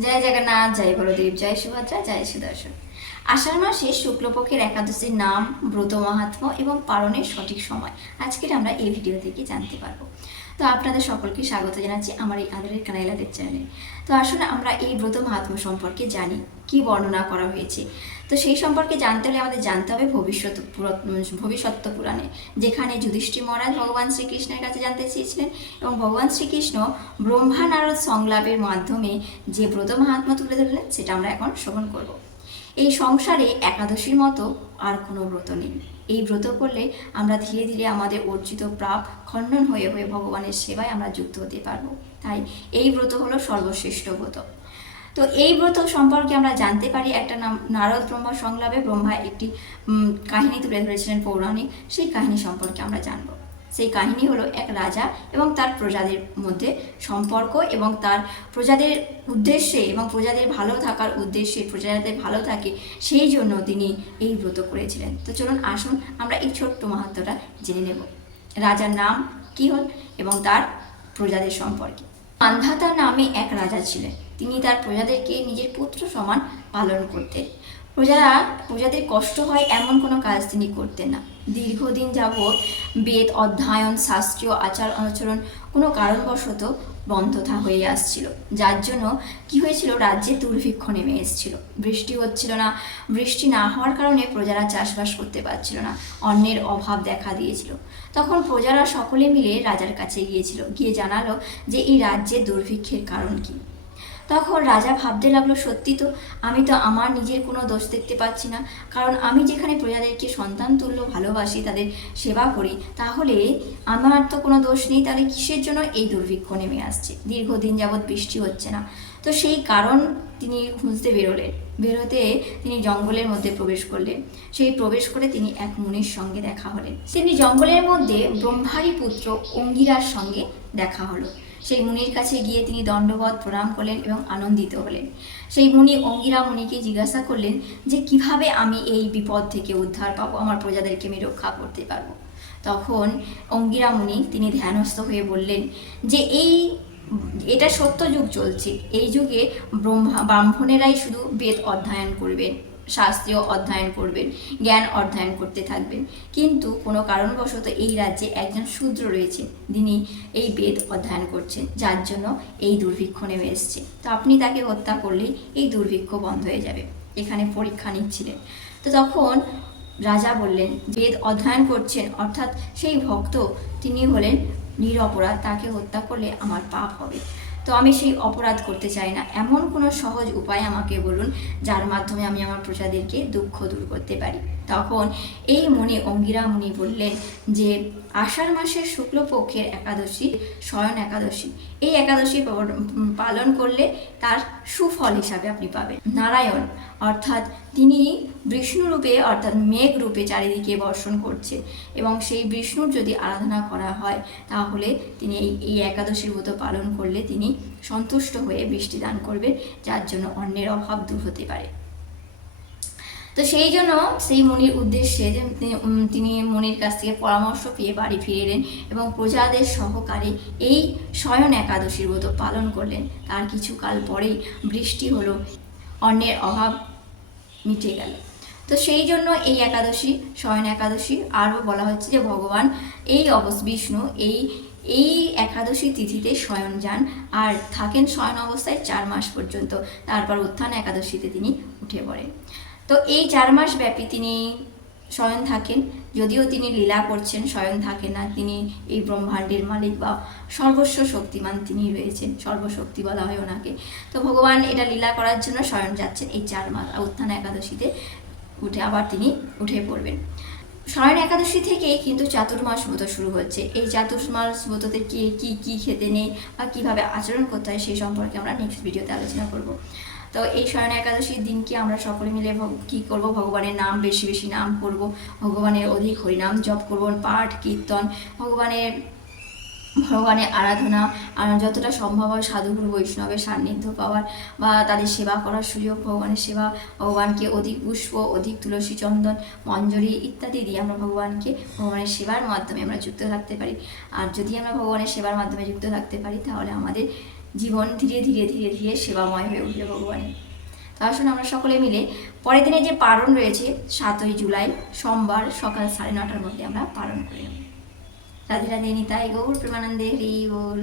জয় জগন্নাথ, জয় বলদেব, জয় সুভদ্রা, জয় সুদর্শন। আষাঢ় মাসে শুক্লপক্ষের একাদশীর নাম, ব্রত মাহাত্ম্য এবং পালনের সঠিক সময় আজকের আমরা এই ভিডিও থেকে জানতে পারবো। তো আপনাদের সকলকে স্বাগত জানাচ্ছি আমার এই আদরের কানাইলাদের চ্যানেলে। তো আসলে আমরা এই ব্রত মাহাত্ম্য সম্পর্কে জানি, কি বর্ণনা করা হয়েছে। তো সেই সম্পর্কে জানতে হলে আমাদের জানতে হবে ভবিষ্যৎ পুরাণে, যেখানে যুধিষ্ঠির মহারাজ ভগবান শ্রীকৃষ্ণের কাছে জানতে চেয়েছিলেন এবং ভগবান শ্রীকৃষ্ণ ব্রহ্মা নারদ সংলাপের মাধ্যমে যে ব্রত মাহাত্ম্য তুলে ধরলেন সেটা আমরা এখন শ্রবণ করব। এই সংসারে একাদশীর মতো আর কোনো ব্রত নেই। এই ব্রত করলে আমরা ধীরে ধীরে আমাদের অর্জিত প্রাপ খণ্ডন হয়ে হয়ে ভগবানের সেবায় আমরা যুক্ত হতে পারবো। তাই এই ব্রত হলো সর্বশ্রেষ্ঠ ব্রত। তো এই ব্রত সম্পর্কে আমরা জানতে পারি একটা নাম, নারদ ব্রহ্মা সংলাপে ব্রহ্মা একটি কাহিনী তুলে ধরেছিলেন পৌরাণিক, সেই কাহিনী সম্পর্কে আমরা জানব। সেই কাহিনী হলো এক রাজা এবং তার প্রজাদের মধ্যে সম্পর্ক এবং তার প্রজাদের উদ্দেশ্যে এবং প্রজাদের ভালো থাকার উদ্দেশ্যে, প্রজাদের ভালো থাকে সেই জন্য তিনি এই ব্রত করেছিলেন। তো চলুন আসুন আমরা এই ছোট্ট মাহাত্ম্যটা জেনে নেব। রাজার নাম কী হল এবং তার প্রজাদের সম্পর্কে। মান্ধাতা নামে এক রাজা ছিলেন। তিনি তার প্রজাদেরকে নিজের পুত্র সমান পালন করতেন। প্রজাদের কষ্ট হয় এমন কোনো কাজ তিনি করতেন না। দীর্ঘদিন যাবৎ বেদ অধ্যয়ন, শাস্ত্রীয় আচার আচরণ কোনো কারণবশত বন্ধ হয়ে আসছিল, যার জন্য কি হয়েছিল, রাজ্যে দুর্ভিক্ষ নেমে এসেছিল। বৃষ্টি হচ্ছিল না। বৃষ্টি না হওয়ার কারণে প্রজারা চাষবাস করতে পারছিল না। অন্নের অভাব দেখা দিয়েছিল। তখন প্রজারা সকলে মিলে রাজার কাছে গিয়ে জানালো যে এই রাজ্যে দুর্ভিক্ষের কারণ কি। তখন রাজা ভাবতে লাগলো, সত্যি তো, আমি তো আমার নিজের কোনো দোষ দেখতে পাচ্ছি না, কারণ আমি যেখানে প্রজাদেরকে সন্তান তুল্য ভালোবাসি, তাদের সেবা করি, তাহলে আমার তো কোনো দোষ নেই, তাহলে কিসের জন্য এই দুর্ভিক্ষ নেমে আসছে, দীর্ঘদিন যাবৎ বৃষ্টি হচ্ছে না। তো সেই কারণ তিনি খুঁজতে বেরোতে তিনি জঙ্গলের মধ্যে প্রবেশ করলেন। সেই প্রবেশ করে তিনি এক মুনির সঙ্গে দেখা হলেন। তিনি জঙ্গলের মধ্যে ব্রহ্মারী পুত্র অঙ্গিরার সঙ্গে দেখা হলো। সেই মুনির কাছে গিয়ে তিনি দণ্ডবত প্রণাম করলেন এবং আনন্দিত হলেন। সেই মুনি অঙ্গিরা মুনিকে জিজ্ঞাসা করলেন যে কিভাবে আমি এই বিপদ থেকে উদ্ধার পাবো, আমার প্রজাদেরকে আমি রক্ষা করতে পারবো। তখন অঙ্গিরা মুনি তিনি ধ্যানস্থ হয়ে বললেন যে এটা সত্য যুগ চলছে, এই যুগে ব্রাহ্মণেরাই শুধু বেদ অধ্যয়ন করবেন, শাস্ত্রীয় অধ্যয়ন করবেন, জ্ঞান অধ্যয়ন করতে থাকবেন। কিন্তু কোনো কারণবশত এই রাজ্যে একজন শূদ্র রয়েছে, যিনি এই বেদ অধ্যয়ন করছেন, যার জন্য এই দুর্ভিক্ষ নেমে এসছে। তো আপনি তাকে হত্যা করলেই এই দুর্ভিক্ষ বন্ধ হয়ে যাবে। এখানে পরীক্ষা নিচ্ছিলেন। তো তখন রাজা বললেন, বেদ অধ্যয়ন করছেন অর্থাৎ সেই ভক্ত তিনি হলেন নিরপরাধ, তাকে হত্যা করলে আমার পাপ হবে। তো আমি সেই অপরাধ করতে চাই না। এমন কোনো সহজ উপায় আমাকে বলুন যার মাধ্যমে আমি আমার প্রজাদেরকে দুঃখ দূর করতে পারি। তখন এই মুনি অঙ্গিরা মুনি বললেন যে আষাঢ় মাসের শুক্লপক্ষের একাদশী শয়ন একাদশী, এই একাদশী পালন করলে তার সুফল হিসাবে আপনি পাবেন। নারায়ণ অর্থাৎ তিনি বিষ্ণু রূপে অর্থাৎ মেঘ রূপে চারিদিকে বর্ষণ করছে এবং সেই বিষ্ণুর যদি আরাধনা করা হয় তাহলে তিনি এই একাদশীর ব্রত পালন করলে তিনি সন্তুষ্ট হয়ে বৃষ্টি দান করবেন, যার জন্য অন্যের অভাব দূর হতে পারে। তো সেই জন্য সেই মুনির উদ্দেশ্যে তিনি মুনির কাছ থেকে পরামর্শ পেয়ে বাড়ি ফিরে এলেন এবং প্রজাদের সহকারে এই শয়ন একাদশীর ব্রত পালন করলেন। তার কিছুকাল পরেই বৃষ্টি হলো, অন্যের অভাব মিটে গেল। তো সেই জন্য এই একাদশী শয়ন একাদশী আরও বলা হচ্ছে যে ভগবান বিষ্ণু এই একাদশী তিথিতে শয়ন যান আর থাকেন শয়ন অবস্থায় 4 মাস পর্যন্ত। তারপর উত্থান একাদশীতে তিনি উঠে পড়েন। তো এই 4 মাস ব্যাপী তিনি শয়ন থাকেন। যদিও তিনি লীলা করছেন, শয়ন থাকেন না, তিনি এই ব্রহ্মাণ্ডের মালিক বা সর্বস্ব শক্তিমান তিনি রয়েছেন, সর্বশক্তি বলা হয় ওনাকে। তো ভগবান এটা লীলা করার জন্য শয়ন যাচ্ছেন এই 4 মাস, উত্থান একাদশীতে আবার তিনি উঠে পড়বেন। শয়ন একাদশী থেকেই কিন্তু চাতুর্মাস ব্রত শুরু হচ্ছে। এই চাতুর্মাস ব্রততে কি খেতে নেই বা কীভাবে আচরণ করতে হয় সেই সম্পর্কে আমরা নেক্সট ভিডিওতে আলোচনা করব। তো এই শয়ন একাদশীর দিনকে আমরা সকলে মিলে কী করব, ভগবানের নাম বেশি বেশি নাম করব, ভগবানের অধিক হরিনাম জপ করব, পাঠ কীর্তন, ভগবানের আরাধনা, আর যতটা সম্ভব হয় সাধুগুরু বৈষ্ণবের সান্নিধ্য পাওয়ার বা তাদের সেবা করার সুযোগ, ভগবানের সেবা, ভগবানকে অধিক পুষ্প, অধিক তুলসী চন্দন, মঞ্জরি ইত্যাদি দিয়ে আমরা ভগবানের সেবার মাধ্যমে আমরা যুক্ত থাকতে পারি। আর যদি আমরা ভগবানের সেবার মাধ্যমে যুক্ত থাকতে পারি তাহলে আমাদের জীবন ধীরে ধীরে ধীরে ধীরে সেবাময় হয়ে উঠবে ভগবানের। তো আসুন আমরা সকলে মিলে পরের দিনে যে পারণ রয়েছে 7ই জুলাই সোমবার সকাল 9:30টার মধ্যে আমরা পালন করে নেব। রাধে রাধে, নিতাই গৌর প্রেমানন্দে হরি বল।